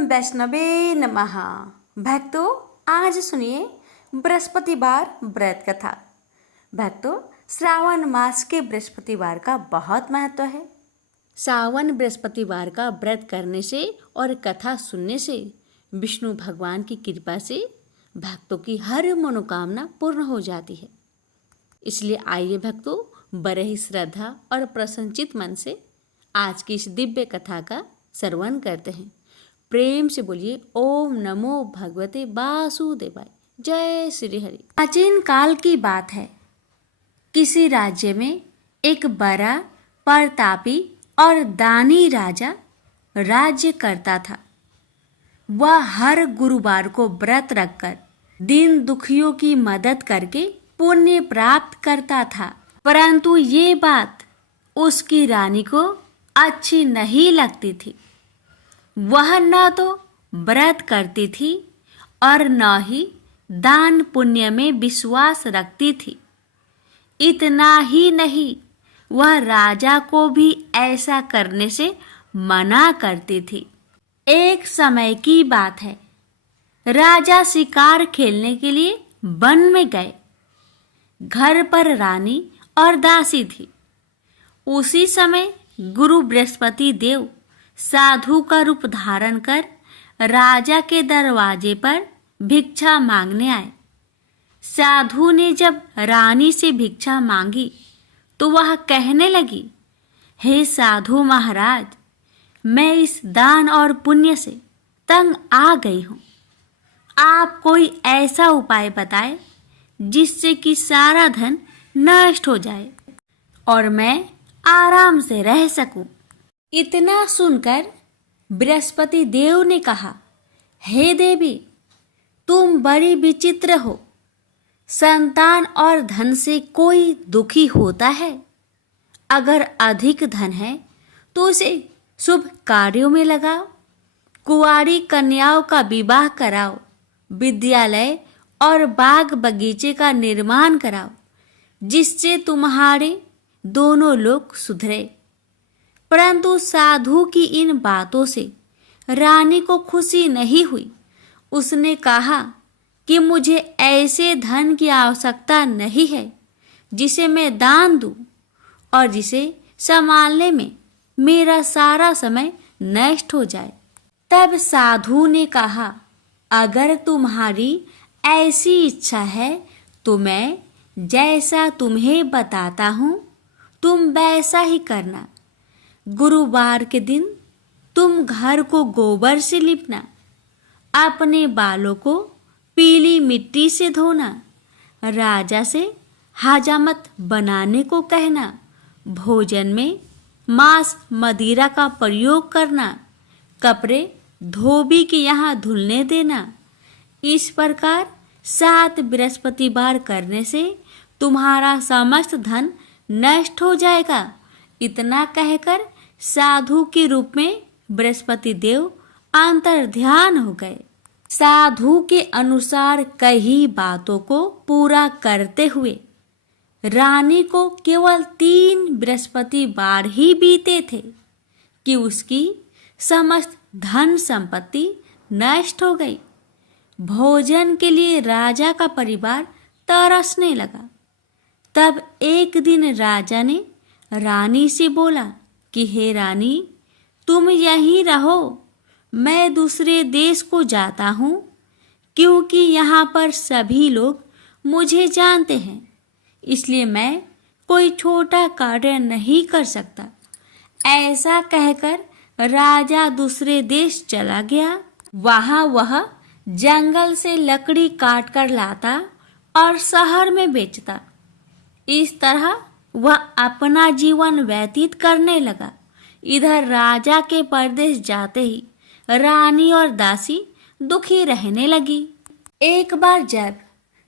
वैष्णवे नमः। भक्तों, आज सुनिए बृहस्पतिवार व्रत कथा। भक्तों, श्रावण मास के बृहस्पतिवार का बहुत महत्व है। सावन बृहस्पतिवार का व्रत करने से और कथा सुनने से विष्णु भगवान की कृपा से भक्तों की हर मनोकामना पूर्ण हो जाती है। इसलिए आइए भक्तों, बड़े ही श्रद्धा और प्रसन्नचित मन से आज की इस दिव्य कथा का श्रवण करते हैं। प्रेम से बोलिए ओम नमो भगवते वासुदेवाय। जय श्री हरि। प्राचीन काल की बात है। किसी राज्य में एक बड़ा प्रतापी और दानी राजा राज्य करता था। वह हर गुरुवार को व्रत रखकर दीन दुखियों की मदद करके पुण्य प्राप्त करता था। परंतु ये बात उसकी रानी को अच्छी नहीं लगती थी। वह न तो व्रत करती थी और न ही दान पुण्य में विश्वास रखती थी। इतना ही नहीं, वह राजा को भी ऐसा करने से मना करती थी। एक समय की बात है। राजा शिकार खेलने के लिए वन में गए। घर पर रानी और दासी थी। उसी समय गुरु बृहस्पति देव साधु का रूप धारण कर राजा के दरवाजे पर भिक्षा मांगने आए। साधु ने जब रानी से भिक्षा मांगी तो वह कहने लगी, हे साधु महाराज, मैं इस दान और पुण्य से तंग आ गई हूँ। आप कोई ऐसा उपाय बताएं जिससे कि सारा धन नष्ट हो जाए और मैं आराम से रह सकूं। इतना सुनकर बृहस्पति देव ने कहा, हे देवी, तुम बड़ी विचित्र हो। संतान और धन से कोई दुखी होता है। अगर अधिक धन है तो उसे शुभ कार्यों में लगाओ, कुंवारी कन्याओं का विवाह कराओ, विद्यालय और बाग बगीचे का निर्माण कराओ, जिससे तुम्हारे दोनों लोग सुधरे। परंतु साधु की इन बातों से रानी को खुशी नहीं हुई। उसने कहा कि मुझे ऐसे धन की आवश्यकता नहीं है जिसे मैं दान दूं और जिसे संभालने में मेरा सारा समय नष्ट हो जाए। तब साधु ने कहा, अगर तुम्हारी ऐसी इच्छा है तो मैं जैसा तुम्हें बताता हूँ तुम वैसा ही करना। गुरुवार के दिन तुम घर को गोबर से लिपना, अपने बालों को पीली मिट्टी से धोना, राजा से हजामत बनाने को कहना, भोजन में मांस मदिरा का प्रयोग करना, कपड़े धोबी के यहाँ धुलने देना। इस प्रकार 7 बृहस्पतिवार करने से तुम्हारा समस्त धन नष्ट हो जाएगा। इतना कहकर साधु के रूप में बृहस्पति देव अंतर्ध्यान हो गए। साधु के अनुसार कई बातों को पूरा करते हुए रानी को केवल 3 बृहस्पतिवार ही बीते थे कि उसकी समस्त धन संपत्ति नष्ट हो गई। भोजन के लिए राजा का परिवार तरसने लगा। तब एक दिन राजा ने रानी से बोला कि हे रानी, तुम यहीं रहो, मैं दूसरे देश को जाता हूँ, क्योंकि यहाँ पर सभी लोग मुझे जानते हैं। इसलिए मैं कोई छोटा कार्य नहीं कर सकता। ऐसा कहकर राजा दूसरे देश चला गया। वहाँ वह जंगल से लकड़ी काट कर लाता और शहर में बेचता। इस तरह वह अपना जीवन व्यतीत करने लगा। इधर राजा के परदेश जाते ही रानी और दासी दुखी रहने लगी। एक बार जब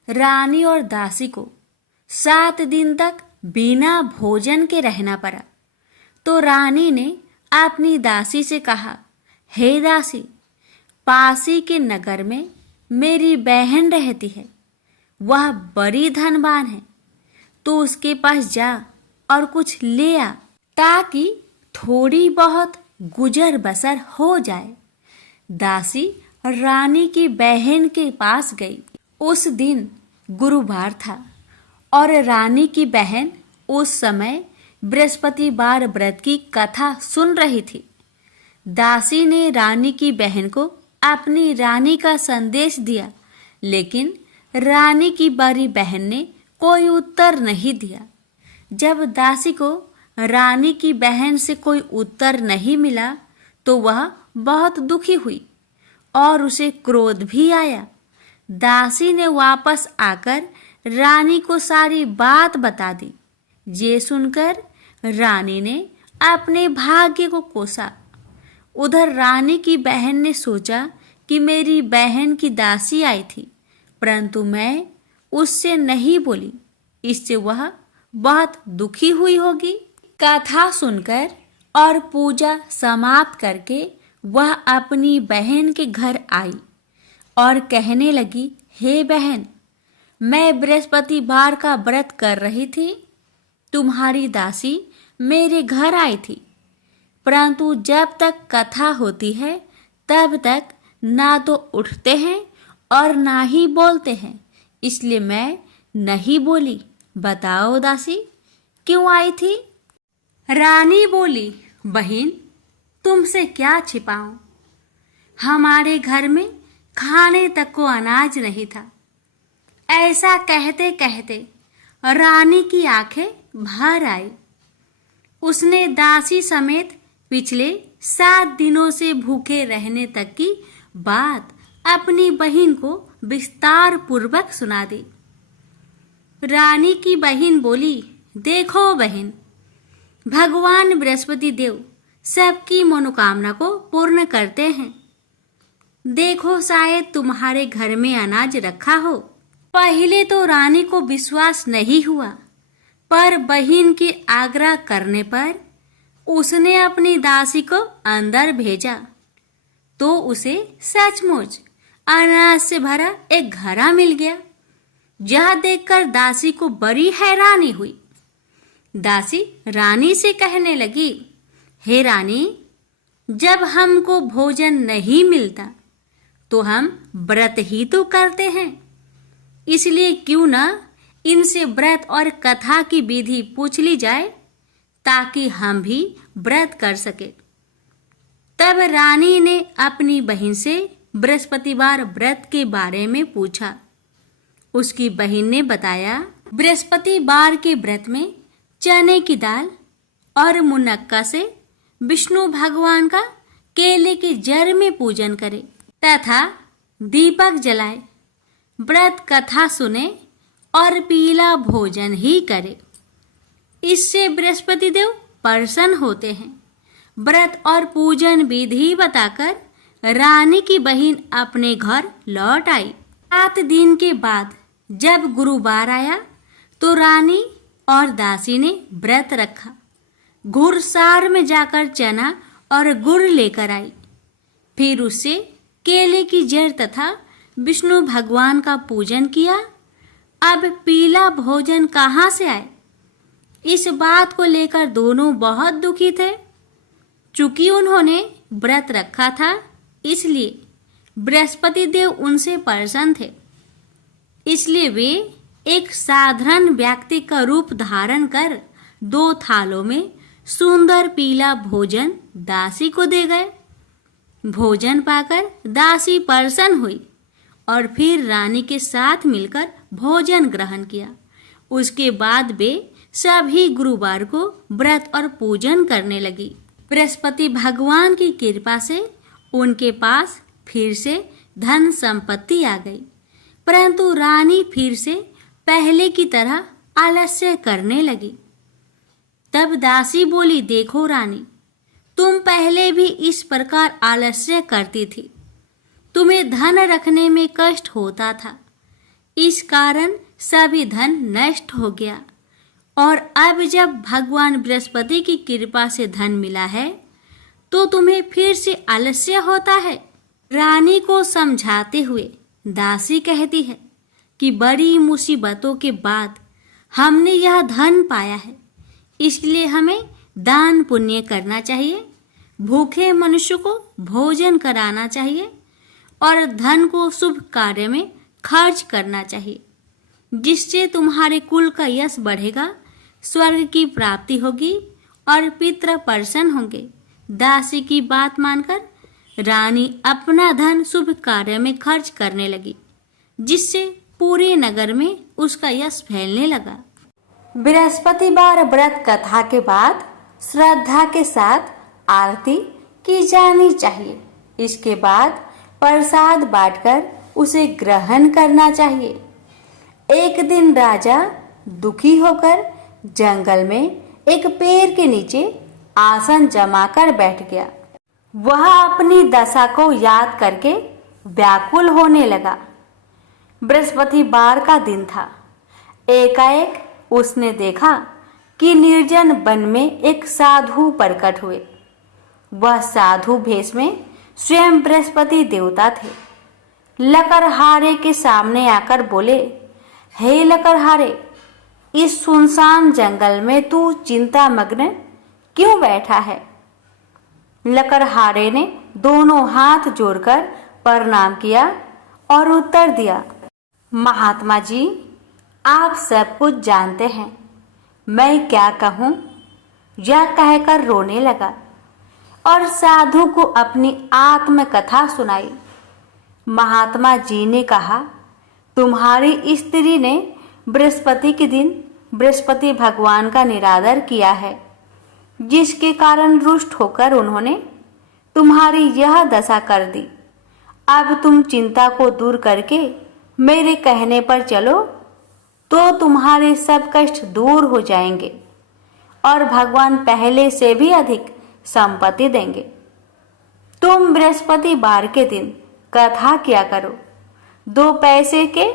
रानी और दासी को 7 दिन तक बिना भोजन के रहना पड़ा तो रानी ने अपनी दासी से कहा, हे दासी, पासी के नगर में मेरी बहन रहती है। वह बड़ी धनवान है। तो उसके पास जा और कुछ ले आ, ताकि थोड़ी बहुत गुजर बसर हो जाए। दासी रानी की बहन के पास गई। उस दिन गुरुवार था और रानी की बहन उस समय बृहस्पतिवार व्रत की कथा सुन रही थी। दासी ने रानी की बहन को अपनी रानी का संदेश दिया, लेकिन रानी की बड़ी बहन ने कोई उत्तर नहीं दिया। जब दासी को रानी की बहन से कोई उत्तर नहीं मिला तो वह बहुत दुखी हुई और उसे क्रोध भी आया। दासी ने वापस आकर रानी को सारी बात बता दी। ये सुनकर रानी ने अपने भाग्य को कोसा। उधर रानी की बहन ने सोचा कि मेरी बहन की दासी आई थी, परंतु मैं उससे नहीं बोली, इससे वह बहुत दुखी हुई होगी। कथा सुनकर और पूजा समाप्त करके वह अपनी बहन के घर आई और कहने लगी, हे बहन, मैं बृहस्पतिवार का व्रत कर रही थी। तुम्हारी दासी मेरे घर आई थी, परंतु जब तक कथा होती है तब तक ना तो उठते हैं और ना ही बोलते हैं, इसलिए मैं नहीं बोली। बताओ दासी, क्यों आई थी? रानी बोली, बहन, तुमसे क्या छिपाऊं? हमारे घर में खाने तक को अनाज नहीं था। ऐसा कहते कहते रानी की आंखें भर आई। उसने दासी समेत पिछले 7 दिनों से भूखे रहने तक की बात अपनी बहन को विस्तार पूर्वक सुना दी। रानी की बहन बोली, देखो बहन, भगवान बृहस्पति देव सबकी मनोकामना को पूर्ण करते हैं। देखो, शायद तुम्हारे घर में अनाज रखा हो। पहले तो रानी को विश्वास नहीं हुआ, पर बहन के आग्रह करने पर उसने अपनी दासी को अंदर भेजा तो उसे सचमुच अनाज से भरा एक घड़ा मिल गया। यह देखकर दासी को बड़ी हैरानी हुई। दासी रानी से कहने लगी, हे रानी, जब हमको भोजन नहीं मिलता तो हम व्रत ही तो करते हैं, इसलिए क्यों न इनसे व्रत और कथा की विधि पूछ ली जाए ताकि हम भी व्रत कर सके। तब रानी ने अपनी बहन से बृहस्पतिवार व्रत के बारे में पूछा। उसकी बहन ने बताया, बृहस्पतिवार के व्रत में चने की दाल और मुनक्का से विष्णु भगवान का केले के जड़ में पूजन करे तथा दीपक जलाए, व्रत कथा सुने और पीला भोजन ही करे। इससे बृहस्पति देव प्रसन्न होते हैं। व्रत और पूजन विधि बताकर रानी की बहन अपने घर लौट आई। 7 दिन के बाद जब गुरुवार आया तो रानी और दासी ने व्रत रखा। घुड़सार में जाकर चना और गुड़ लेकर आई। फिर उससे केले की जड़ तथा विष्णु भगवान का पूजन किया। अब पीला भोजन कहाँ से आए? इस बात को लेकर दोनों बहुत दुखी थे। चूंकि उन्होंने व्रत रखा था, इसलिए बृहस्पति देव उनसे प्रसन्न थे। इसलिए वे एक साधारण व्यक्ति का रूप धारण कर 2 थालों में सुंदर पीला भोजन दासी को दे गए। भोजन पाकर दासी प्रसन्न हुई और फिर रानी के साथ मिलकर भोजन ग्रहण किया। उसके बाद वे सभी गुरुवार को व्रत और पूजन करने लगी। बृहस्पति भगवान की कृपा से उनके पास फिर से धन संपत्ति आ गई, परंतु रानी फिर से पहले की तरह आलस्य करने लगी। तब दासी बोली, देखो रानी, तुम पहले भी इस प्रकार आलस्य करती थी। तुम्हें धन रखने में कष्ट होता था, इस कारण सभी धन नष्ट हो गया, और अब जब भगवान बृहस्पति की कृपा से धन मिला है तो तुम्हें फिर से आलस्य होता है। रानी को समझाते हुए दासी कहती है कि बड़ी मुसीबतों के बाद हमने यह धन पाया है, इसलिए हमें दान पुण्य करना चाहिए। भूखे मनुष्य को भोजन कराना चाहिए और धन को शुभ कार्य में खर्च करना चाहिए, जिससे तुम्हारे कुल का यश बढ़ेगा, स्वर्ग की प्राप्ति होगी और पितृ प्रसन्न होंगे। दासी की बात मानकर रानी अपना धन शुभ कार्य में खर्च करने लगी, जिससे पूरे नगर में उसका यश फैलने लगा। बृहस्पतिवार व्रत कथा के बाद श्रद्धा के साथ आरती की जानी चाहिए। इसके बाद प्रसाद बांटकर उसे ग्रहण करना चाहिए। एक दिन राजा दुखी होकर जंगल में एक पेड़ के नीचे आसन जमाकर बैठ गया। वह अपनी दशा को याद करके व्याकुल होने लगा। बृहस्पतिवार का दिन था। एकाएक उसने देखा कि निर्जन वन में एक साधु प्रकट हुए। वह साधु भेष में स्वयं बृहस्पति देवता थे। लकड़हारे के सामने आकर बोले, हे लकड़हारे, इस सुनसान जंगल में तू चिंता मग्न क्यों बैठा है? लकड़हारे ने दोनों हाथ जोड़कर प्रणाम किया और उत्तर दिया, महात्मा जी, आप सब कुछ जानते हैं, मैं क्या कहूँ? यह कहकर रोने लगा और साधु को अपनी आत्मकथा सुनाई। महात्मा जी ने कहा, तुम्हारी स्त्री ने बृहस्पति के दिन बृहस्पति भगवान का निरादर किया है, जिसके कारण रुष्ट होकर उन्होंने तुम्हारी यह दशा कर दी। अब तुम चिंता को दूर करके मेरे कहने पर चलो तो तुम्हारे सब कष्ट दूर हो जाएंगे और भगवान पहले से भी अधिक संपत्ति देंगे। तुम बृहस्पतिवार के दिन कथा किया करो। 2 पैसे के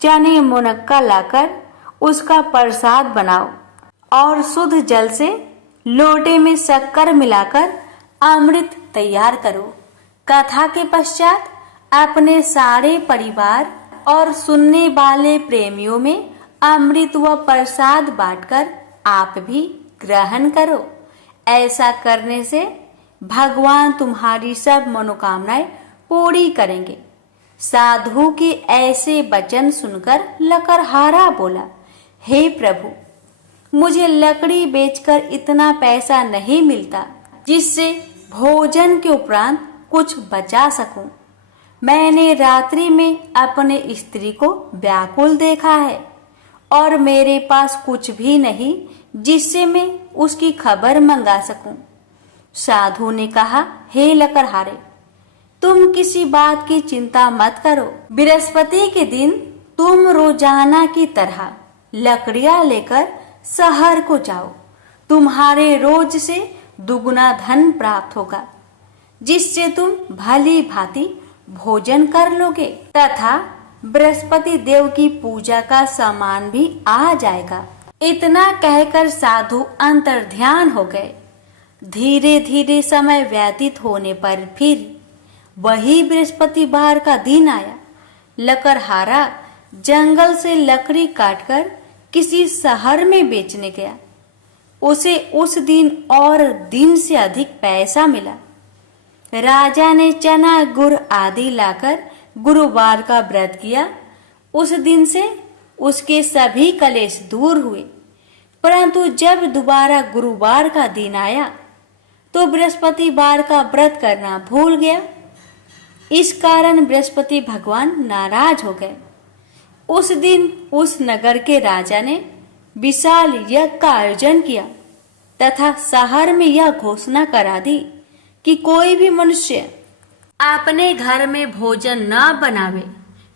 चने मुनक्का लाकर उसका प्रसाद बनाओ और शुद्ध जल से लोटे में शक्कर मिलाकर अमृत तैयार करो। कथा के पश्चात अपने सारे परिवार और सुनने वाले प्रेमियों में अमृत व प्रसाद बांटकर आप भी ग्रहण करो। ऐसा करने से भगवान तुम्हारी सब मनोकामनाएं पूरी करेंगे। साधु के ऐसे वचन सुनकर लकड़हारा बोला, हे प्रभु, मुझे लकड़ी बेचकर इतना पैसा नहीं मिलता जिससे भोजन के उपरांत कुछ बचा सकूं। मैंने रात्रि में अपने स्त्री को व्याकुल देखा है और मेरे पास कुछ भी नहीं जिससे मैं उसकी खबर मंगा सकूं। साधु ने कहा, हे लकड़हारे, तुम किसी बात की चिंता मत करो। बृहस्पति के दिन तुम रोजाना की तरह लकड़ियां लेकर शहर को जाओ। तुम्हारे रोज से दुगुना धन प्राप्त होगा, जिससे तुम भली भांति भोजन कर लोगे तथा बृहस्पति देव की पूजा का सामान भी आ जाएगा। इतना कहकर साधु अंतर्ध्यान हो गए। धीरे धीरे समय व्यतीत होने पर फिर वही बृहस्पतिवार का दिन आया। लकड़हारा जंगल से लकड़ी काटकर किसी शहर में बेचने गया। उसे उस दिन और दिन से अधिक पैसा मिला। राजा ने चना गुड़ आदि लाकर गुरुवार का व्रत किया। उस दिन से उसके सभी कलेश दूर हुए। परंतु जब दोबारा गुरुवार का दिन आया तो बृहस्पतिवार का व्रत करना भूल गया। इस कारण बृहस्पति भगवान नाराज हो गए। उस दिन उस नगर के राजा ने विशाल यज्ञ का आयोजन किया तथा शहर में यह घोषणा करा दी कि कोई भी मनुष्य अपने घर में भोजन न बनावे,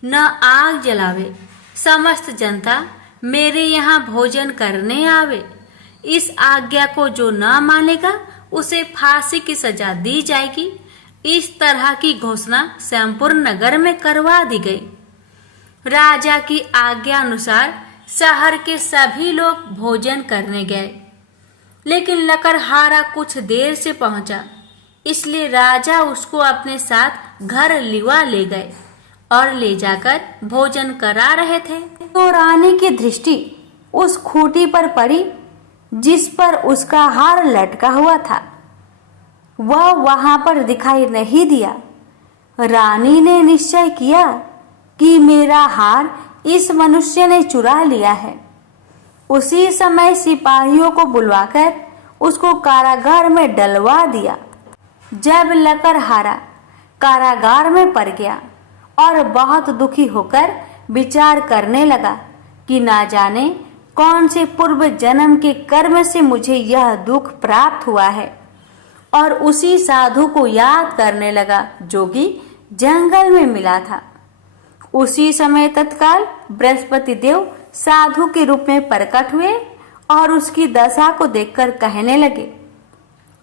न आग जलावे। समस्त जनता मेरे यहाँ भोजन करने आवे। इस आज्ञा को जो न मानेगा उसे फांसी की सजा दी जाएगी। इस तरह की घोषणा संपूर्ण नगर में करवा दी गई। राजा की आज्ञा अनुसार शहर के सभी लोग भोजन करने गए, लेकिन लकड़हारा कुछ देर से पहुंचा, इसलिए राजा उसको अपने साथ घर लिवा ले गए और ले जाकर भोजन करा रहे थे तो रानी की दृष्टि उस खूंटी पर पड़ी जिस पर उसका हार लटका हुआ था। वह वहां पर दिखाई नहीं दिया। रानी ने निश्चय किया कि मेरा हार इस मनुष्य ने चुरा लिया है। उसी समय सिपाहियों को बुलवाकर उसको कारागार में डलवा दिया। जब लकड़हारा कारागार में पड़ गया और बहुत दुखी होकर विचार करने लगा कि ना जाने कौन से पूर्व जन्म के कर्म से मुझे यह दुख प्राप्त हुआ है, और उसी साधु को याद करने लगा जो कि जंगल में मिला था। उसी समय तत्काल बृहस्पति देव साधु के रूप में प्रकट हुए और उसकी दशा को देखकर कहने लगे,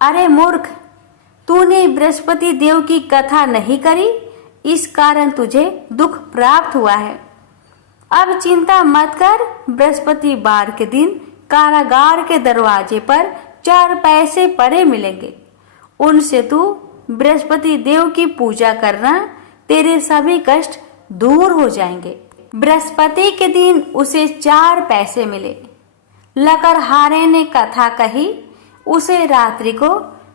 अरे मूर्ख, तूने बृहस्पति देव की कथा नहीं करी, इस कारण तुझे दुख प्राप्त हुआ है। अब चिंता मत कर, बृहस्पतिवार के दिन कारागार के दरवाजे पर 4 पैसे पड़े मिलेंगे। उनसे तू बृहस्पति देव की पूजा करना, तेरे सभी कष्ट दूर हो जाएंगे। बृहस्पति के दिन उसे 4 पैसे मिले। लकड़हारे ने कथा कही। उसे रात्रि को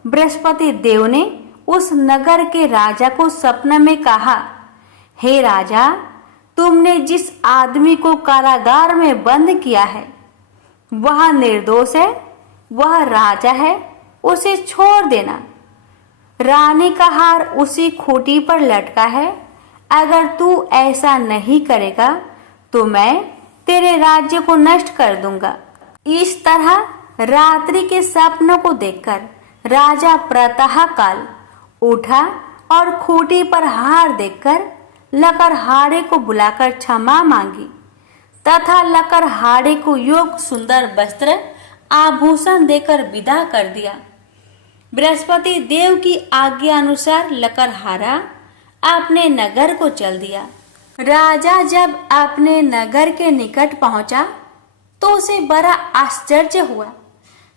बृहस्पति देव ने उस नगर के राजा को सपने में कहा, हे राजा, तुमने जिस आदमी को कारागार में बंद किया है वह निर्दोष है, वह राजा है, उसे छोड़ देना। रानी का हार उसी खूंटी पर लटका है। अगर तू ऐसा नहीं करेगा तो मैं तेरे राज्य को नष्ट कर दूंगा। इस तरह रात्रि के सपनों को देखकर राजा प्रातः काल उठा और खूंटी पर हार देखकर लकड़हारे को बुलाकर क्षमा मांगी तथा लकड़हारे को योग सुंदर वस्त्र आभूषण देकर विदा कर दिया। बृहस्पति देव की आज्ञा अनुसार लकड़हारा अपने नगर को चल दिया। राजा जब अपने नगर के निकट पहुंचा तो उसे बड़ा आश्चर्य हुआ।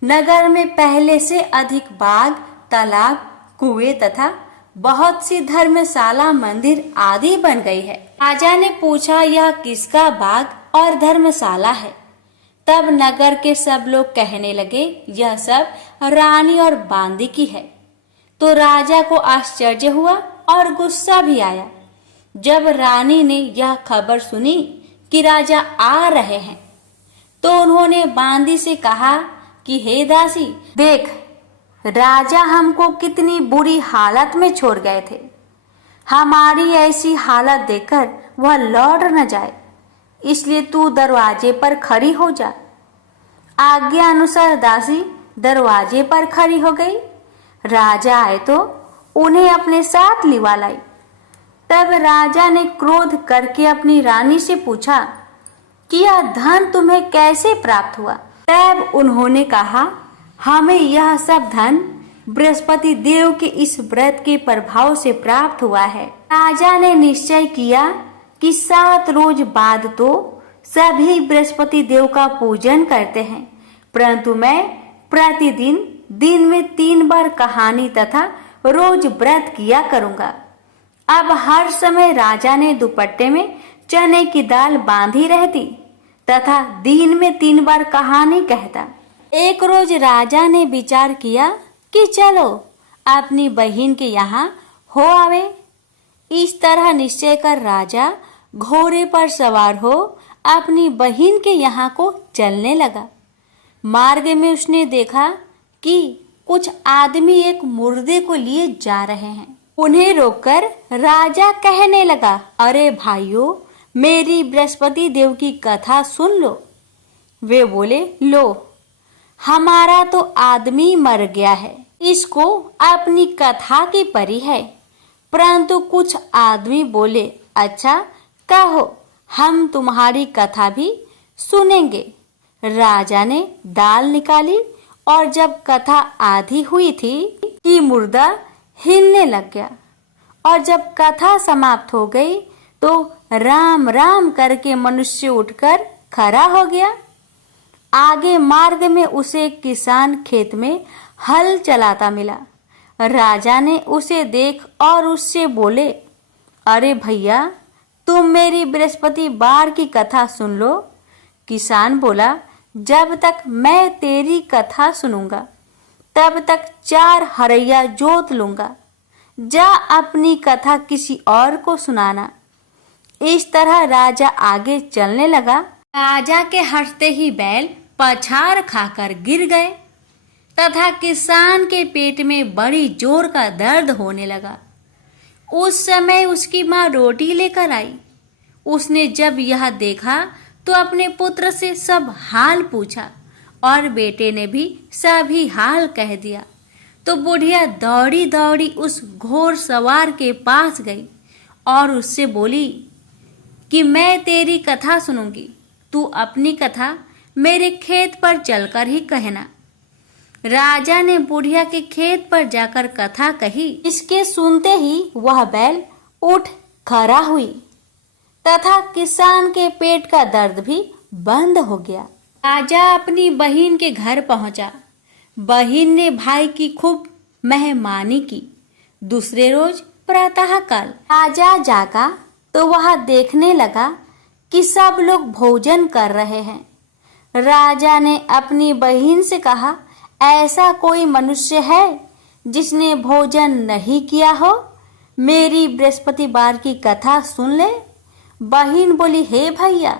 नगर में पहले से अधिक बाग, तालाब, कुएं तथा बहुत सी धर्मशाला, मंदिर आदि बन गई है। राजा ने पूछा, यह किसका बाग और धर्मशाला है? तब नगर के सब लोग कहने लगे, यह सब रानी और बांदी की है। तो राजा को आश्चर्य हुआ और गुस्सा भी आया। जब रानी ने यह खबर सुनी कि राजा आ रहे हैं तो उन्होंने बांदी से कहा कि हे दासी, देख, राजा हमको कितनी बुरी हालत में छोड़ गए थे। हमारी ऐसी हालत देखकर वह लौट न जाए, इसलिए तू दरवाजे पर खड़ी हो जा। आज्ञा अनुसार दासी दरवाजे पर खड़ी हो गई। राजा आए तो उन्हें अपने साथ लिवा लाई। तब राजा ने क्रोध करके अपनी रानी से पूछा कि यह धन तुम्हें कैसे प्राप्त हुआ? तब उन्होंने कहा, हमें यह सब धन बृहस्पति देव के इस व्रत के प्रभाव से प्राप्त हुआ है। राजा ने निश्चय किया कि 7 रोज बाद तो सभी बृहस्पति देव का पूजन करते हैं, परंतु मैं प्रतिदिन दिन में 3 बार कहानी तथा रोज व्रत किया करूंगा। अब हर समय राजा ने दुपट्टे में चने की दाल बांधी रहती तथा दिन में 3 बार कहानी कहता। एक रोज राजा ने विचार किया कि चलो अपनी बहन के यहाँ हो आवे। इस तरह निश्चय कर राजा घोड़े पर सवार हो अपनी बहन के यहाँ को चलने लगा। मार्ग में उसने देखा कि कुछ आदमी एक मुर्दे को लिए जा रहे हैं। उन्हें रोककर राजा कहने लगा, अरे भाइयों, मेरी बृहस्पति देव की कथा सुन लो। वे बोले, लो, हमारा तो आदमी मर गया है, इसको अपनी कथा की परी है। परंतु कुछ आदमी बोले, अच्छा कहो, हम तुम्हारी कथा भी सुनेंगे। राजा ने दाल निकाली और जब कथा आधी हुई थी कि मुर्दा हिलने लग गया, और जब कथा समाप्त हो गई तो राम राम करके मनुष्य उठकर खड़ा हो गया। आगे मार्ग में उसे एक किसान खेत में हल चलाता मिला। राजा ने उसे देख और उससे बोले, अरे भैया, तुम मेरी बृहस्पतिवार की कथा सुन लो। किसान बोला, जब तक मैं तेरी कथा सुनूंगा तब तक 4 हरैया जोत लूंगा। जा अपनी कथा किसी और को सुनाना। इस तरह राजा आगे चलने लगा। राजा के हंसते ही बैल पछाड़ खाकर गिर गए तथा किसान के पेट में बड़ी जोर का दर्द होने लगा। उस समय उसकी माँ रोटी लेकर आई। उसने जब यह देखा तो अपने पुत्र से सब हाल पूछा और बेटे ने भी सभी हाल कह दिया। तो बुढ़िया दौड़ी दौड़ी उस घोड़ सवार के पास गई और उससे बोली कि मैं तेरी कथा सुनूंगी, तू अपनी कथा मेरे खेत पर चलकर ही कहना। राजा ने बुढ़िया के खेत पर जाकर कथा कही। इसके सुनते ही वह बैल उठ खड़ा हुई तथा किसान के पेट का दर्द भी बंद हो गया। राजा अपनी बहन के घर पहुंचा। बहन ने भाई की खूब मेहमानी की। दूसरे रोज प्रातःकाल राजा जागा तो वह देखने लगा कि सब लोग भोजन कर रहे हैं। राजा ने अपनी बहन से कहा, ऐसा कोई मनुष्य है जिसने भोजन नहीं किया हो? मेरी बृहस्पतिवार की कथा सुन ले। बहन बोली, हे भैया,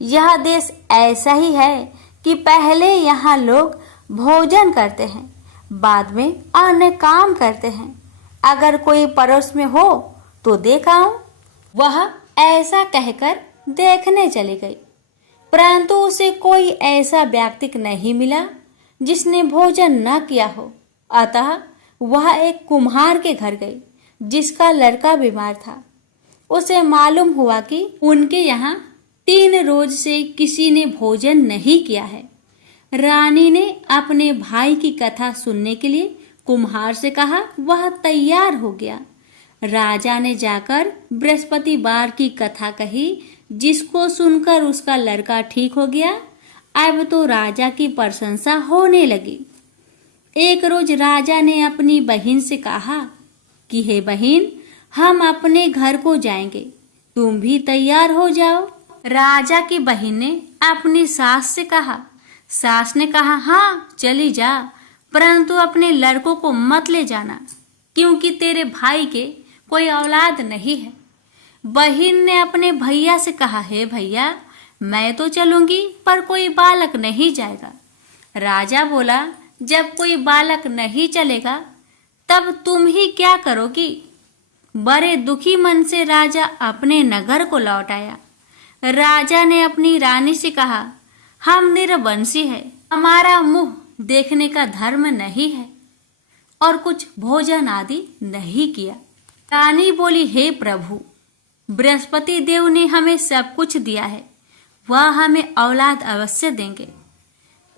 यह देश ऐसा ही है कि पहले यहाँ लोग भोजन करते हैं, बाद में अन्य काम करते हैं। अगर कोई पड़ोस में हो तो देख आऊं। वह ऐसा कहकर देखने चली गई, परंतु उसे कोई ऐसा व्यक्ति नहीं मिला जिसने भोजन न किया हो। अतः वह एक कुम्हार के घर गई जिसका लड़का बीमार था। उसे मालूम हुआ कि उनके यहाँ 3 रोज से किसी ने भोजन नहीं किया है। रानी ने अपने भाई की कथा सुनने के लिए कुम्हार से कहा। वह तैयार हो गया। राजा ने जाकर बृहस्पतिवार की कथा कही, जिसको सुनकर उसका लड़का ठीक हो गया। अब तो राजा की प्रशंसा होने लगी। एक रोज राजा ने अपनी बहन से कहा कि हे बहन, हम अपने घर को जाएंगे, तुम भी तैयार हो जाओ। राजा की बहन ने अपनी सास से कहा। सास ने कहा, हाँ चली जा, परंतु अपने लड़कों को मत ले जाना, क्योंकि तेरे भाई के कोई औलाद नहीं है। बहन ने अपने भैया से कहा, हे भैया, मैं तो चलूंगी पर कोई बालक नहीं जाएगा। राजा बोला, जब कोई बालक नहीं चलेगा तब तुम ही क्या करोगी? बड़े दुखी मन से राजा अपने नगर को लौट आया। राजा ने अपनी रानी से कहा, हम निरवंशी है, हमारा मुंह देखने का धर्म नहीं है और कुछ भोजन आदि नहीं किया। रानी बोली, हे प्रभु, बृहस्पति देव ने हमें सब कुछ दिया है, वह हमें औलाद अवश्य देंगे।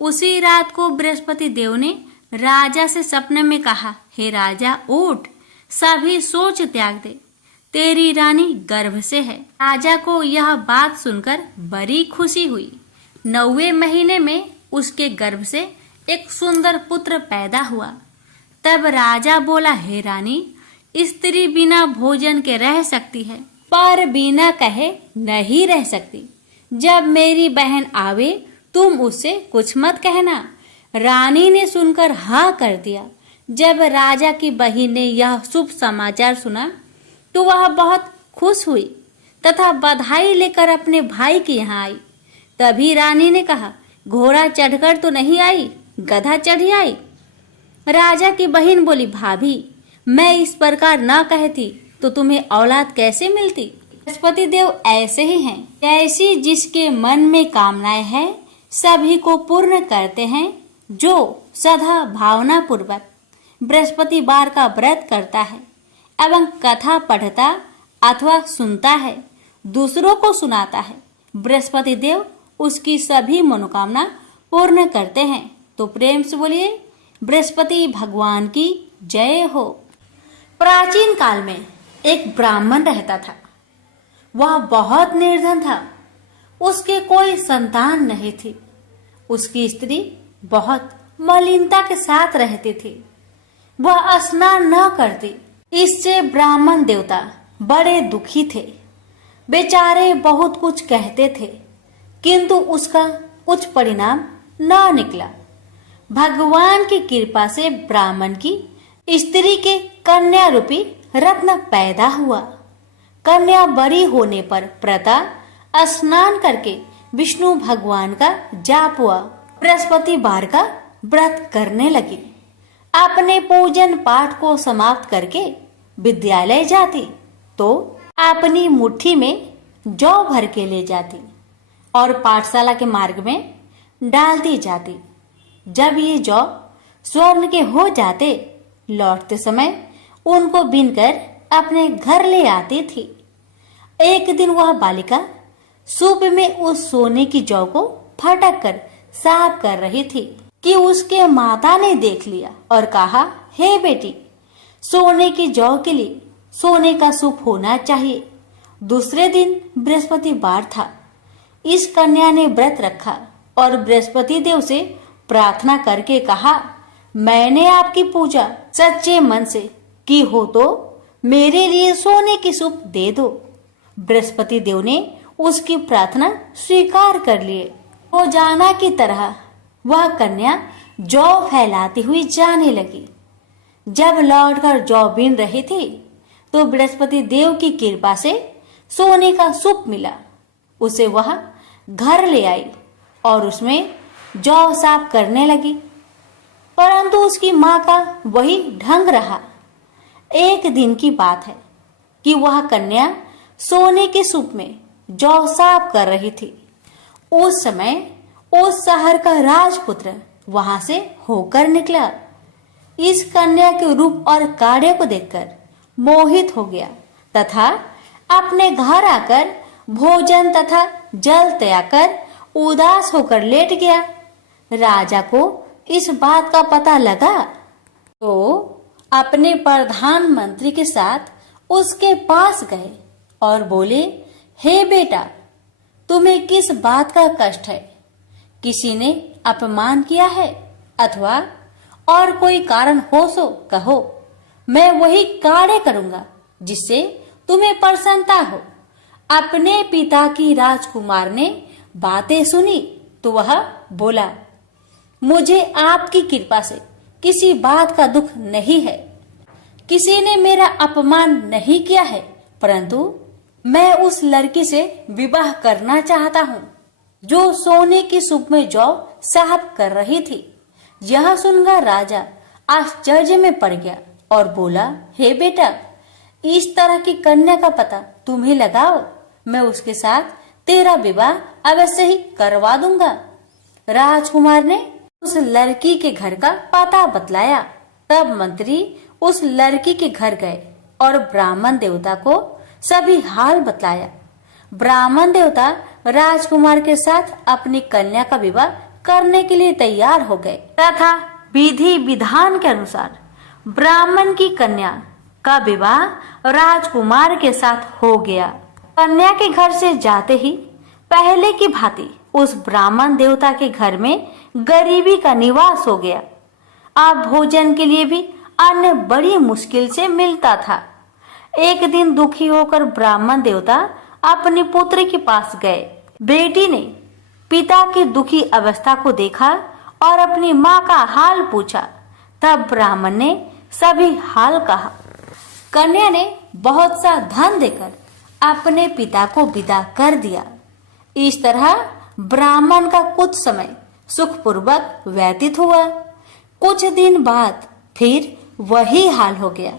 उसी रात को बृहस्पति देव ने राजा से सपने में कहा, हे राजा, उठ, सभी सोच त्याग दे, तेरी रानी गर्भ से है। राजा को यह बात सुनकर बड़ी खुशी हुई। 9वें महीने में उसके गर्भ से एक सुंदर पुत्र पैदा हुआ। तब राजा बोला, हे रानी, स्त्री बिना भोजन के रह सकती है, पर बिना कहे नहीं रह सकती। जब मेरी बहन आवे तुम उससे कुछ मत कहना। रानी ने सुनकर हाँ कर दिया। जब राजा की बहन ने यह शुभ समाचार सुना तो वह बहुत खुश हुई तथा बधाई लेकर अपने भाई के यहाँ आई। तभी रानी ने कहा, घोड़ा चढ़कर तो नहीं आई, गधा चढ़ी आई। राजा की बहन बोली, भाभी, मैं इस प्रकार न कहती तो तुम्हें औलाद कैसे मिलती? बृहस्पति देव ऐसे ही हैं, जैसी जिसके मन में कामनाएं हैं सभी को पूर्ण करते हैं। जो सदा भावना पूर्वक बृहस्पतिवार का व्रत करता है एवं कथा पढ़ता अथवा सुनता है, दूसरों को सुनाता है, बृहस्पति देव उसकी सभी मनोकामना पूर्ण करते हैं। तो प्रेम से बोलिए, बृहस्पति भगवान की जय हो। प्राचीन काल में एक ब्राह्मण रहता था। वह बहुत निर्धन था। उसके कोई संतान नहीं थी। उसकी स्त्री बहुत मलिनता के साथ रहती थी। वह स्नान न करती। इससे ब्राह्मण देवता बड़े दुखी थे। बेचारे बहुत कुछ कहते थे, किंतु उसका कुछ परिणाम न निकला। भगवान की कृपा से ब्राह्मण की स्त्री के कन्या रूपी रत्न पैदा हुआ। कन्या बड़ी होने पर प्रता स्नान करके विष्णु भगवान का जाप हुआ। बृहस्पतिवार का व्रत करने लगी। अपने पूजन पाठ को समाप्त करके विद्यालय जाती तो अपनी मुट्ठी में जौ भर के ले जाती और पाठशाला के मार्ग में डालती जाती। जब ये जौ स्वर्ण के हो जाते, लौटते समय उनको बीनकर अपने घर ले आती थी। एक दिन वह बालिका सूप में उस सोने की जौ को फटक कर साफ कर रही थी कि उसके माता ने देख लिया और कहा, हे बेटी, सोने की जौ के लिए सोने का सूप होना चाहिए। दूसरे दिन बृहस्पतिवार था। इस कन्या ने व्रत रखा और बृहस्पति देव से प्रार्थना करके कहा, मैंने आपकी पूजा सच्चे मन से की हो तो मेरे लिए सोने की सूप दे दो। बृहस्पति देव ने उसकी प्रार्थना स्वीकार कर लिए। रोजाना की तरह वह कन्या जौ फैलाती हुई जाने लगी। जब लौटकर जौ बीन रही थी तो बृहस्पति देव की कृपा से सोने का सूप मिला। उसे वह घर ले आई और उसमें जौ साफ करने लगी, परंतु उसकी माँ का वही ढंग रहा। एक दिन की बात है कि वह कन्या सोने के सूप में जौ साफ कर रही थी। उस समय उस शहर का राजपुत्र वहां से होकर निकला। इस कन्या के रूप और कार्य को देखकर मोहित हो गया तथा अपने घर आकर भोजन तथा जल त्याग कर उदास होकर लेट गया। राजा को इस बात का पता लगा तो अपने प्रधानमंत्री के साथ उसके पास गए और बोले, हे बेटा, तुम्हें किस बात का कष्ट है? किसी ने अपमान किया है अथवा और कोई कारण हो सो कहो, मैं वही कार्य करूंगा जिससे तुम्हें प्रसन्नता हो। अपने पिता की राजकुमार ने बातें सुनी तो वह बोला, मुझे आपकी कृपा से किसी बात का दुख नहीं है। किसी ने मेरा अपमान नहीं किया है, परंतु मैं उस लड़की से विवाह करना चाहता हूँ जो सोने की सूप में जौ साफ कर रही थी। यह सुनकर राजा आश्चर्य में पड़ गया और बोला, हे बेटा, इस तरह की कन्या का पता तुम्हें लगाओ, मैं उसके साथ तेरा विवाह अवश्य ही करवा दूंगा। राजकुमार ने उस लड़की के घर का पता बतलाया। तब मंत्री उस लड़की के घर गए और ब्राह्मण देवता को सभी हाल बतलाया। ब्राह्मण देवता राजकुमार के साथ अपनी कन्या का विवाह करने के लिए तैयार हो गए तथा विधि विधान के अनुसार ब्राह्मण की कन्या का विवाह राजकुमार के साथ हो गया। कन्या के घर से जाते ही पहले की भांति उस ब्राह्मण देवता के घर में गरीबी का निवास हो गया। अब भोजन के लिए भी अन्न बड़ी मुश्किल से मिलता था। एक दिन दुखी होकर ब्राह्मण देवता अपनी पुत्र के पास गए। बेटी ने पिता की दुखी अवस्था को देखा और अपनी माँ का हाल पूछा। तब ब्राह्मण ने सभी हाल कहा। कन्या ने बहुत सा धन देकर अपने पिता को विदा कर दिया। इस तरह ब्राह्मण का कुछ समय सुखपूर्वक व्यतीत हुआ। कुछ दिन बाद फिर वही हाल हो गया।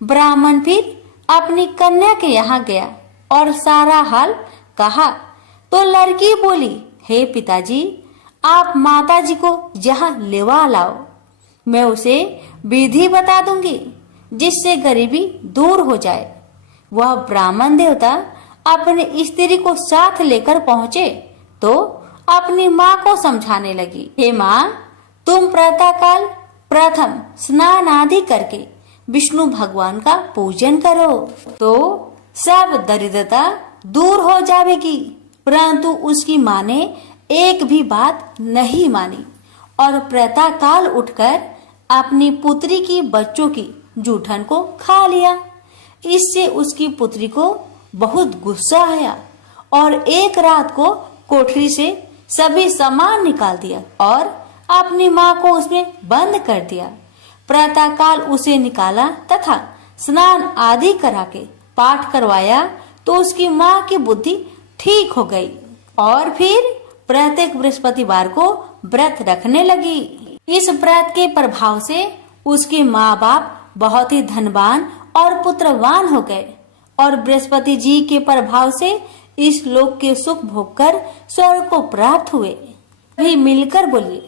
ब्राह्मण फिर अपनी कन्या के यहाँ गया और सारा हाल कहा तो लड़की बोली, हे पिताजी, आप माताजी को यहाँ लेवा लाओ, मैं उसे विधि बता दूंगी जिससे गरीबी दूर हो जाए। वह ब्राह्मण देवता अपनी स्त्री को साथ लेकर पहुंचे तो अपनी माँ को समझाने लगी, हे माँ, तुम प्रातःकाल प्रथम स्नान आदि करके विष्णु भगवान का पूजन करो तो सब दरिद्रता दूर हो जाएगी। परंतु उसकी माँ ने एक भी बात नहीं मानी और प्रातःकाल उठकर अपनी पुत्री की बच्चों की जूठन को खा लिया। इससे उसकी पुत्री को बहुत गुस्सा आया और एक रात को कोठरी से सभी सामान निकाल दिया और अपनी माँ को उसमें बंद कर दिया। प्रातःकाल उसे निकाला तथा स्नान आदि करा के पाठ करवाया तो उसकी माँ की बुद्धि ठीक हो गई और फिर प्रत्येक बृहस्पतिवार को व्रत रखने लगी। इस व्रत के प्रभाव से उसके माँ बाप बहुत ही धनवान और पुत्रवान हो गए और बृहस्पति जी के प्रभाव से इस लोक के सुख भोग कर स्वर्ग को प्राप्त हुए। भी मिलकर बोलिए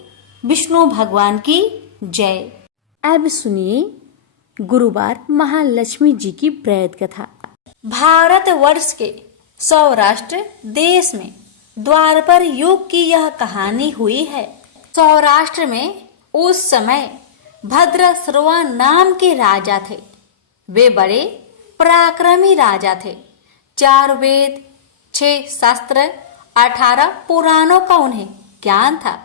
विष्णु भगवान की जय। अब सुनिए गुरुवार महालक्ष्मी जी की व्रत कथा। भारत वर्ष के सौराष्ट्र देश में द्वापर युग की यह कहानी हुई है। सौराष्ट्र में उस समय भद्रश्रवा नाम के राजा थे। वे बड़े पराक्रमी राजा थे। 4 वेद, 6 शास्त्र, 18 पुराणों का उन्हें ज्ञान था।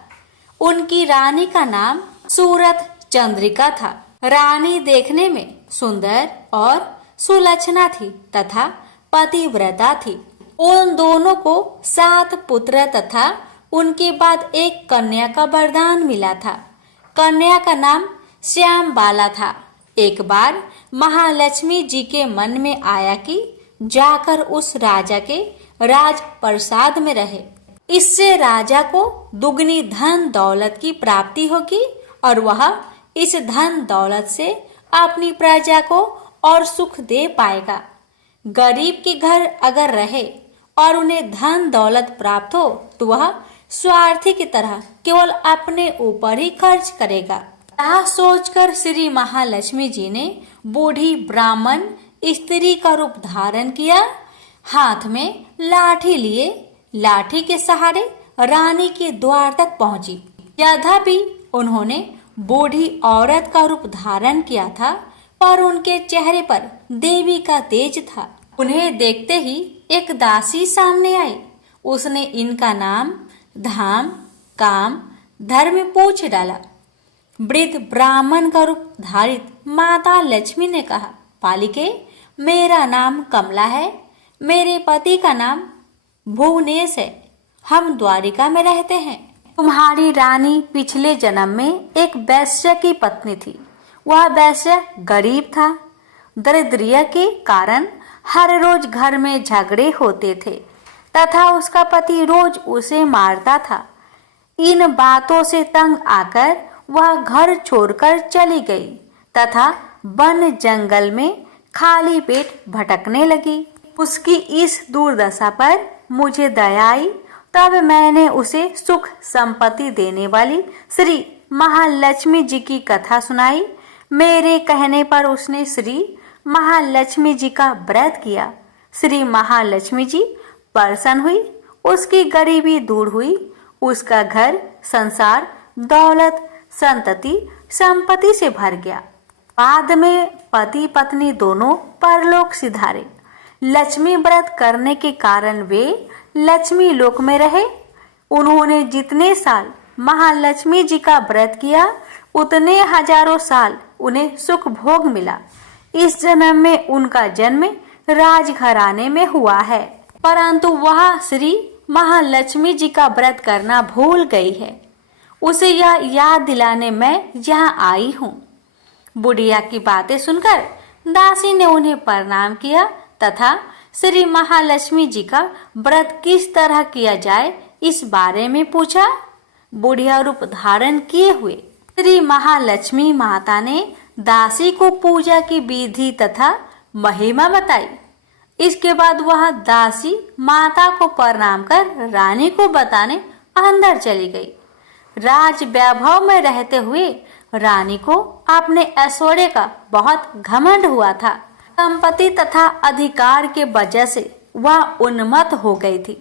उनकी रानी का नाम सूरत चंद्रिका था। रानी देखने में सुंदर और सुलक्षणा थी तथा पतिव्रता थी। उन दोनों को 7 पुत्र तथा उनके बाद एक कन्या का वरदान मिला था। कन्या का नाम श्याम बाला था। एक बार महालक्ष्मी जी के मन में आया कि जाकर उस राजा के राज प्रसाद में रहे। इससे राजा को दुगनी धन दौलत की प्राप्ति होगी और वह इस धन दौलत से अपनी प्रजा को और सुख दे पाएगा। गरीब के घर अगर रहे और उन्हें धन दौलत प्राप्त हो तो वह स्वार्थी की तरह केवल अपने ऊपर ही खर्च करेगा। यह सोचकर श्री महालक्ष्मी जी ने बूढ़ी ब्राह्मण स्त्री का रूप धारण किया। हाथ में लाठी लिए लाठी के सहारे रानी के द्वार तक पहुंची। यद्यपि उन्होंने बूढ़ी औरत का रूप धारण किया था पर उनके चेहरे पर देवी का तेज था। उन्हें देखते ही एक दासी सामने आई। उसने इनका नाम, धाम, काम, धर्म पूछ डाला। वृद्ध ब्राह्मण का रूप धारित माता लक्ष्मी ने कहा, पालिके, मेरा नाम कमला है। मेरे पति का नाम भुवनेश है। हम द्वारिका में रहते हैं। तुम्हारी रानी पिछले जन्म में एक वैश्य की पत्नी थी। वह वैश्य गरीब था। दरिद्रता के कारण हर रोज घर में झगड़े होते थे तथा उसका पति रोज उसे मारता था। इन बातों से तंग आकर वह घर छोड़कर चली गई तथा वन जंगल में खाली पेट भटकने लगी। उसकी इस दुर्दशा पर मुझे दया आई। तब मैंने उसे सुख संपत्ति देने वाली श्री महालक्ष्मी जी की कथा सुनाई। मेरे कहने पर उसने श्री महालक्ष्मी जी का व्रत किया। श्री महालक्ष्मी जी प्रसन्न हुई। उसकी गरीबी दूर हुई। उसका घर संसार दौलत संतति संपत्ति से भर गया। बाद में पति पत्नी दोनों परलोक सिधारे। लक्ष्मी व्रत करने के कारण वे लक्ष्मी लोक में रहे। उन्होंने जितने साल महालक्ष्मी जी का व्रत किया उतने हजारों साल उन्हें सुख भोग मिला। इस जन्म में उनका जन्म राजघराने में हुआ है, परंतु वह श्री महालक्ष्मी जी का व्रत करना भूल गई है। उसे यह याद दिलाने मैं यहाँ आई हूँ। बुढ़िया की बातें सुनकर दासी ने उन्हें प्रणाम किया तथा श्री महालक्ष्मी जी का व्रत किस तरह किया जाए इस बारे में पूछा। बुढ़िया रूप धारण किए हुए श्री महालक्ष्मी माता ने दासी को पूजा की विधि तथा महिमा बताई। इसके बाद वह दासी माता को प्रणाम कर रानी को बताने अंदर चली गई। राज वैभव में रहते हुए रानी को अपने ऐश्वर्य का बहुत घमंड हुआ था। संपत्ति तथा अधिकार के वजह से वह उन्मत्त हो गई थी।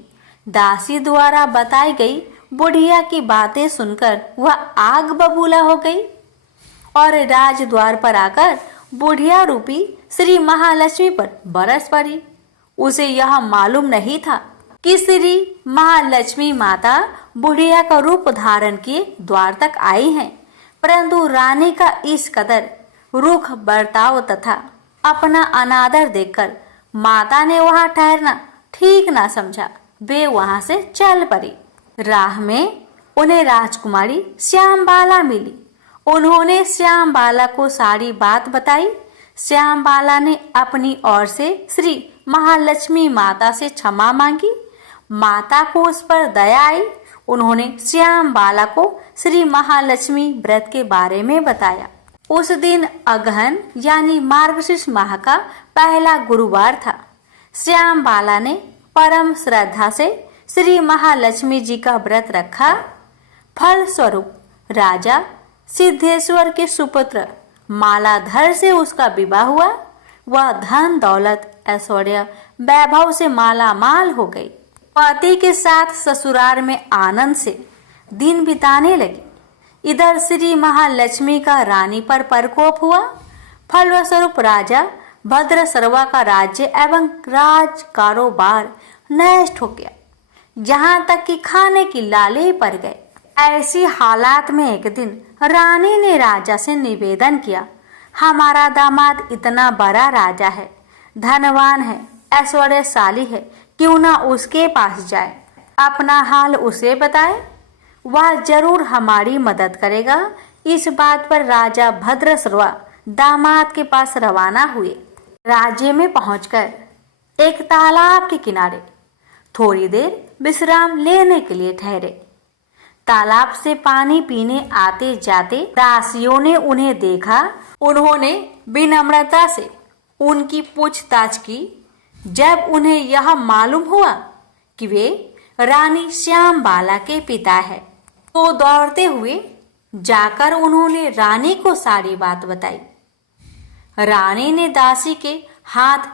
दासी द्वारा बताई गई बुढ़िया की बातें सुनकर वह आग बबूला हो गई और राजद्वार पर आकर बुढ़िया रूपी श्री महालक्ष्मी पर बरस पड़ी। उसे यह मालूम नहीं था कि श्री महालक्ष्मी माता बुढ़िया का रूप धारण किए द्वार तक आई हैं, परंतु रानी का इस कदर रुख बर्ताव तथा अपना अनादर देखकर माता ने वहां ठहरना ठीक ना समझा। वे वहां से चल पड़ी। राह में उन्हें राजकुमारी श्यामबाला मिली। उन्होंने श्यामबाला को सारी बात बताई। श्यामबाला ने अपनी ओर से श्री महालक्ष्मी माता से क्षमा मांगी। माता को उस पर दया आई। उन्होंने श्यामबाला को श्री महालक्ष्मी व्रत के बारे में बताया। उस दिन अगहन यानी मार्गशीर्ष माह का पहला गुरुवार था। श्यामबाला ने परम श्रद्धा से श्री महालक्ष्मी जी का व्रत रखा। फल स्वरूप राजा सिद्धेश्वर के सुपुत्र मालाधर से उसका विवाह हुआ। वह धन दौलत ऐश्वर्य वैभव से माला माल हो गई। पति के साथ ससुराल में आनंद से दिन बिताने लगी। इधर श्री महालक्ष्मी का रानी पर प्रकोप हुआ। फलस्वरूप राजा भद्रसर्वा का राज्य एवं राज कारोबार नष्ट हो गया, यहाँ तक कि खाने की लाले ही पड़ गए। ऐसी हालात में एक दिन रानी ने राजा से निवेदन किया, हमारा दामाद इतना बड़ा राजा है, धनवान है, ऐश्वर्यशाली है, क्यों ना उसके पास जाए, अपना हाल उसे बताए, वह जरूर हमारी मदद करेगा। इस बात पर राजा भद्रसर्वा दामाद के पास रवाना हुए। राज्य में पहुंचकर एक तालाब के किनारे थोड़ी देर विश्राम लेने के लिए ठहरे। तालाब से पानी पीने आते जाते दासियों ने उन्हें देखा। उन्होंने विनम्रता से उनकी पूछताछ की। जब उन्हें यह मालूम हुआ कि वे रानी श्यामबाला के पिता है, तो दौड़ते हुए जाकर उन्होंने रानी को सारी बात बताई। रानी ने दासी के हाथ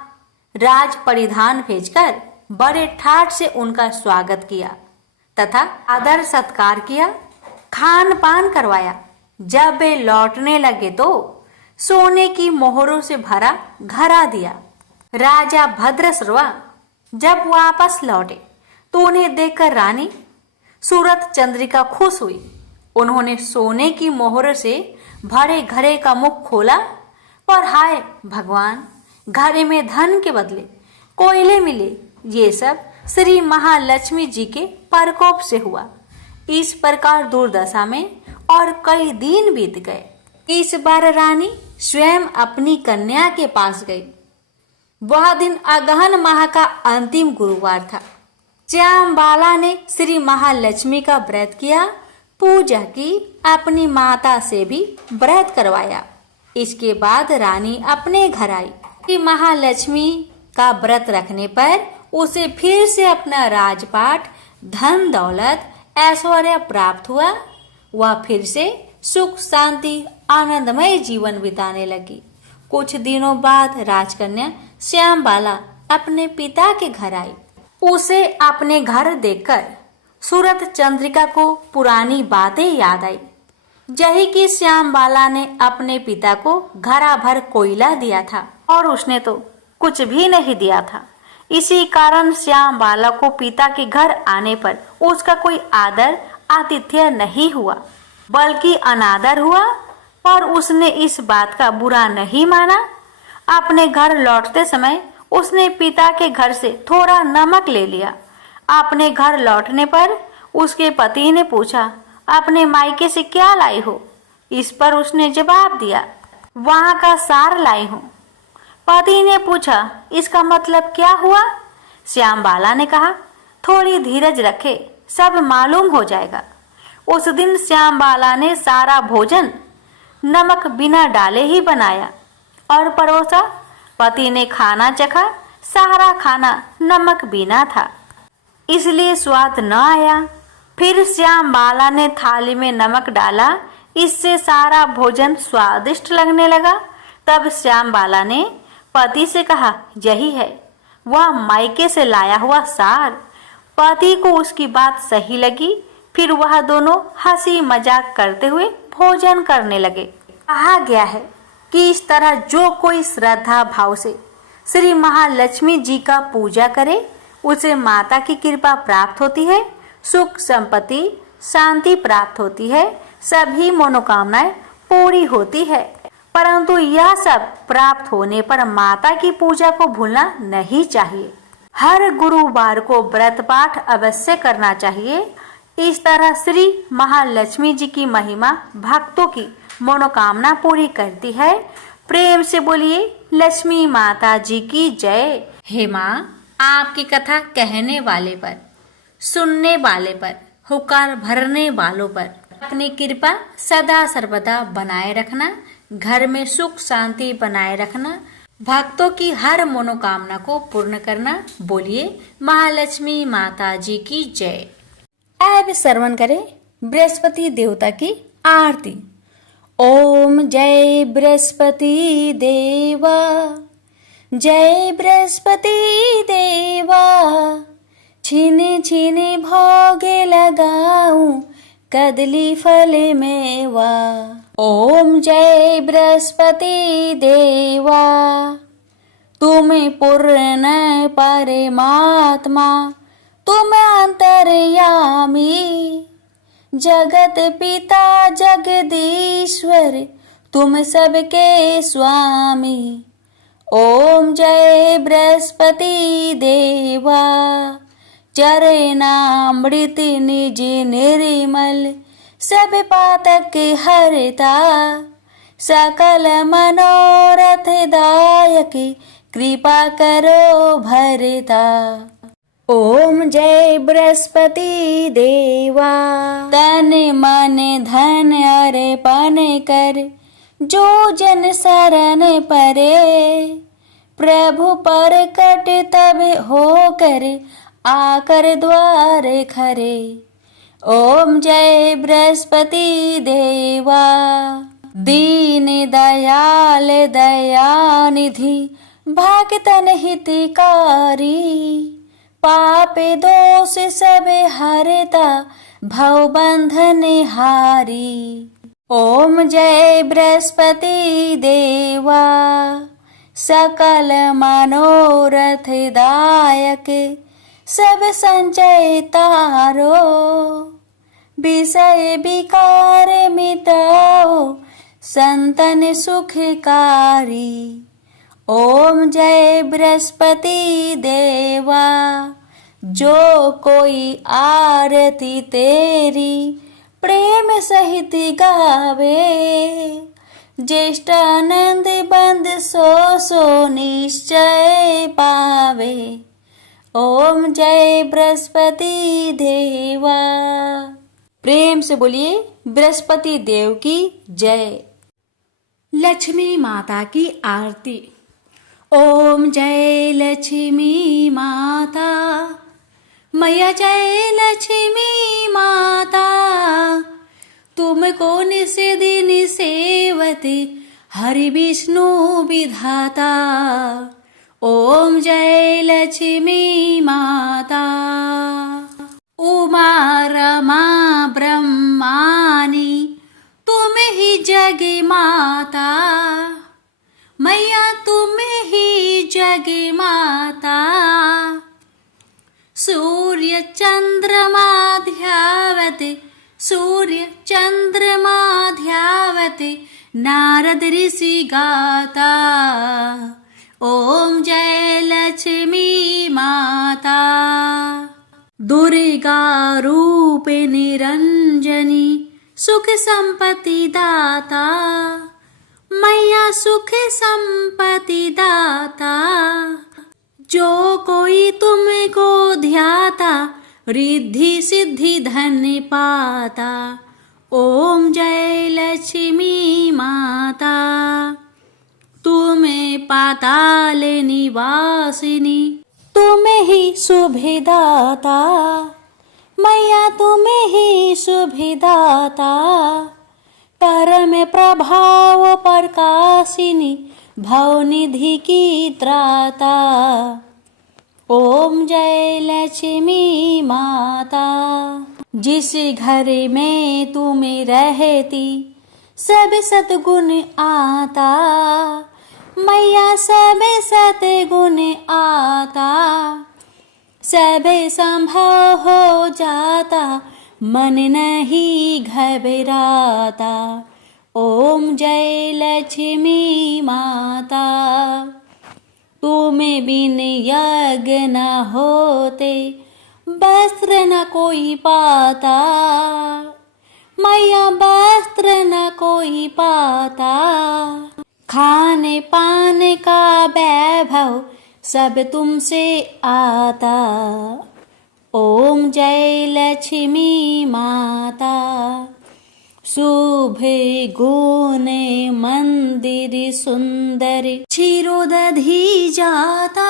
राज परिधान भेजकर बड़े ठाट से उनका स्वागत किया तथा आदर सत्कार किया, खान पान करवाया। जब वे लौटने लगे तो सोने की मोहरों से भरा घड़ा दिया। राजा भद्रसर्वा जब वापस लौटे तो उन्हें देखकर रानी सूरत चंद्रिका खुश हुई। उन्होंने सोने की मोहर से भरे घड़े का मुख खोला, पर हाय भगवान, घड़े में धन के बदले कोयले मिले। ये सब श्री महालक्ष्मी जी के प्रकोप से हुआ। इस प्रकार दुर्दशा में और कई दिन बीत गए। इस बार रानी स्वयं अपनी कन्या के पास गई। वह दिन अगहन माह का अंतिम गुरुवार था। श्यामबाला ने श्री महालक्ष्मी का व्रत किया, पूजा की, अपनी माता से भी व्रत करवाया। इसके बाद रानी अपने घर आई। श्री महालक्ष्मी का व्रत रखने पर उसे फिर से अपना राजपाट, धन दौलत, ऐश्वर्य प्राप्त हुआ। वह फिर से सुख शांति आनंदमय जीवन बिताने लगी। कुछ दिनों बाद राजकन्या श्यामबाला अपने पिता के घर आई। उसे अपने घर देखकर सूरत चंद्रिका को पुरानी बातें याद आई। यही कि श्यामबाला ने अपने पिता को घड़ा भर कोयला दिया था और उसने तो कुछ भी नहीं दिया था। इसी कारण श्यामबाला को पिता के घर आने पर उसका कोई आदर आतिथ्य नहीं हुआ, बल्कि अनादर हुआ। पर उसने इस बात का बुरा नहीं माना। अपने घर लौटते समय उसने पिता के घर से थोड़ा नमक ले लिया। अपने घर लौटने पर उसके पति ने पूछा, अपने मायके से क्या लाई हो? इस पर उसने जवाब दिया, वहां का सार लाई हूँ। पति ने पूछा, इसका मतलब क्या हुआ? श्यामबाला ने कहा, थोड़ी धीरज रखे, सब मालूम हो जाएगा। उस दिन श्यामबाला ने सारा भोजन नमक बिना डाले ही बनाया और परोसा। पति ने खाना चखा, सारा खाना नमक बिना था, इसलिए स्वाद न आया। फिर श्यामबाला ने थाली में नमक डाला, इससे सारा भोजन स्वादिष्ट लगने लगा। तब श्यामबाला ने पति से कहा, यही है वह मायके से लाया हुआ सार। पति को उसकी बात सही लगी। फिर वह दोनों हंसी मजाक करते हुए भोजन करने लगे। कहा गया है कि इस तरह जो कोई श्रद्धा भाव से श्री महालक्ष्मी जी का पूजा करे, उसे माता की कृपा प्राप्त होती है, सुख संपत्ति शांति प्राप्त होती है, सभी मनोकामनाएं पूरी होती है। परंतु यह सब प्राप्त होने पर माता की पूजा को भूलना नहीं चाहिए। हर गुरुवार को व्रत पाठ अवश्य करना चाहिए। इस तरह श्री महालक्ष्मी जी की महिमा भक्तों की मनोकामना पूरी करती है। प्रेम से बोलिए लक्ष्मी माता जी की जय। हे माँ, आपकी कथा कहने वाले पर, सुनने वाले पर, हुकार भरने वालों पर अपनी कृपा सदा सर्वदा बनाए रखना, घर में सुख शांति बनाए रखना, भक्तों की हर मनोकामना को पूर्ण करना। बोलिए महालक्ष्मी माता जी की जय। अब श्रवण करें बृहस्पति देवता की आरती। ओम जय बृहस्पति देवा, जय बृहस्पति देवा, छीने छीने भोगे लगाऊं कदली फल मेवा। ओम जय बृहस्पति देवा, तुम पूर्ण परमात्मा, तुम अंतर्यामी, जगत पिता जगदीश्वर, तुम सबके स्वामी। ओम जय बृहस्पति देवा, चरणामृत निज निर्मल, सब पातक हरता, सकल मनोरथ दायक, कृपा करो भरता। ओम जय बृहस्पति देवा, तन मन धन अर्पण कर, जो जन शरण परे, प्रभु पर कट तब हो कर, आकर द्वार खरे। ओम जय बृहस्पति देवा, दीन दयाल दयानिधि, भक्तन हितकारी, पाप दोष सब हरता, भव बंधन हारी। ओम जय बृहस्पति देवा, सकल मनोरथ दायक, सब संचय तारो, विषय विकार मिटाओ, संतन सुखकारी। ओम जय बृहस्पति देवा, जो कोई आरती तेरी प्रेम सहित गावे, ज्येष्ठ आनंद बंद सो सो निश्चय पावे। ओम जय बृहस्पति देवा। प्रेम से बोलिए बृहस्पति देव की जय। लक्ष्मी माता की आरती। ओम जय लक्ष्मी माता, मैया जय लक्ष्मी माता, तुमको निस दिन सेवते हरि विष्णु विधाता। ओम जय लक्ष्मी माता, उमा रमा ब्रह्मानी, तुम ही जग माता, मैया तुम ही जग माता। सूर्य चंद्रमा ध्यावते, सूर्य चंद्रमा ध्यावते, नारद ऋषि गाता। ओम जय लक्ष्मी माता, दुर्गा रूप निरंजनी, सुख संपत्ति दाता, मैया सुख संपत्ति दाता। जो कोई तुमको ध्याता, रिद्धि सिद्धि धन पाता। ओम जय लक्ष्मी माता, तुम्हें पाताल निवासिनी, तुम्हें ही शुभदाता, मैया तुम्हें ही शुभदाता। परम प्रभाव प्रकाशिनी, भवनिधि की त्राता। ओम जय लक्ष्मी माता, जिस घर में तुम रहती, सब सतगुण आता, मैया सब सतगुण आता। सब संभव हो जाता, मन नहीं घबराता। ओम जय लक्ष्मी माता, तुम बिन यज्ञ न होते, वस्त्र न कोई पाता, मैया वस्त्र न कोई पाता। खाने पाने का वैभव सब तुमसे आता। ओम जय लक्ष्मी माता। शोभे गुणे मंदिर सुंदर, क्षीरोदधि जाता,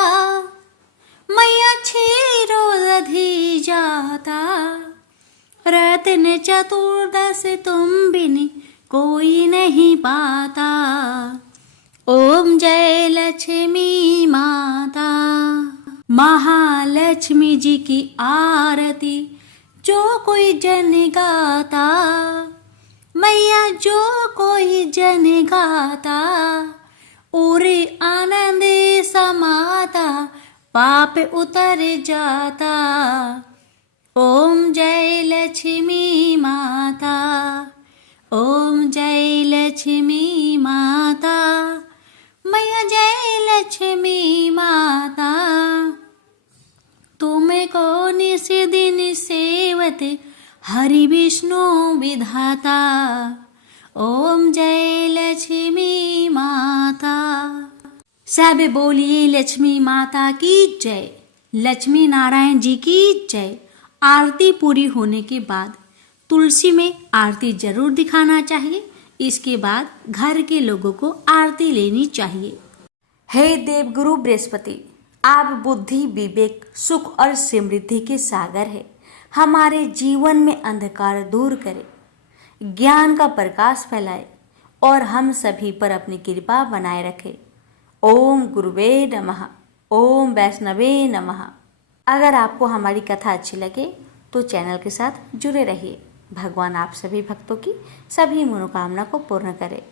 मैया क्षीरोदधि जाता। रत्न चतुर्दश तुम बिन कोई नहीं पाता। ओम जय लक्ष्मी माता। महालक्ष्मी जी की आरती जो कोई जन गाता, मैया जो कोई जन गाता, उरे आनंद समाता, पाप उतर जाता। ओम जय लक्ष्मी माता। ओम जय लक्ष्मी माता। मैया जय लक्ष्मी माता। तुमको निस दिन सेवत हरि विष्णु विधाता। ओम जय लक्ष्मी माता। सब बोलिए लक्ष्मी माता की जय। लक्ष्मी नारायण जी की जय। आरती पूरी होने के बाद तुलसी में आरती जरूर दिखाना चाहिए। इसके बाद घर के लोगों को आरती लेनी चाहिए। हे देवगुरु बृहस्पति, आप बुद्धि, विवेक, सुख और समृद्धि के सागर है। हमारे जीवन में अंधकार दूर करे, ज्ञान का प्रकाश फैलाए और हम सभी पर अपनी कृपा बनाए रखे। ओम गुरुवे नमः। ओम वैष्णवे नमः। अगर आपको हमारी कथा अच्छी लगे तो चैनल के साथ जुड़े रहिए। भगवान आप सभी भक्तों की सभी मनोकामना को पूर्ण करे।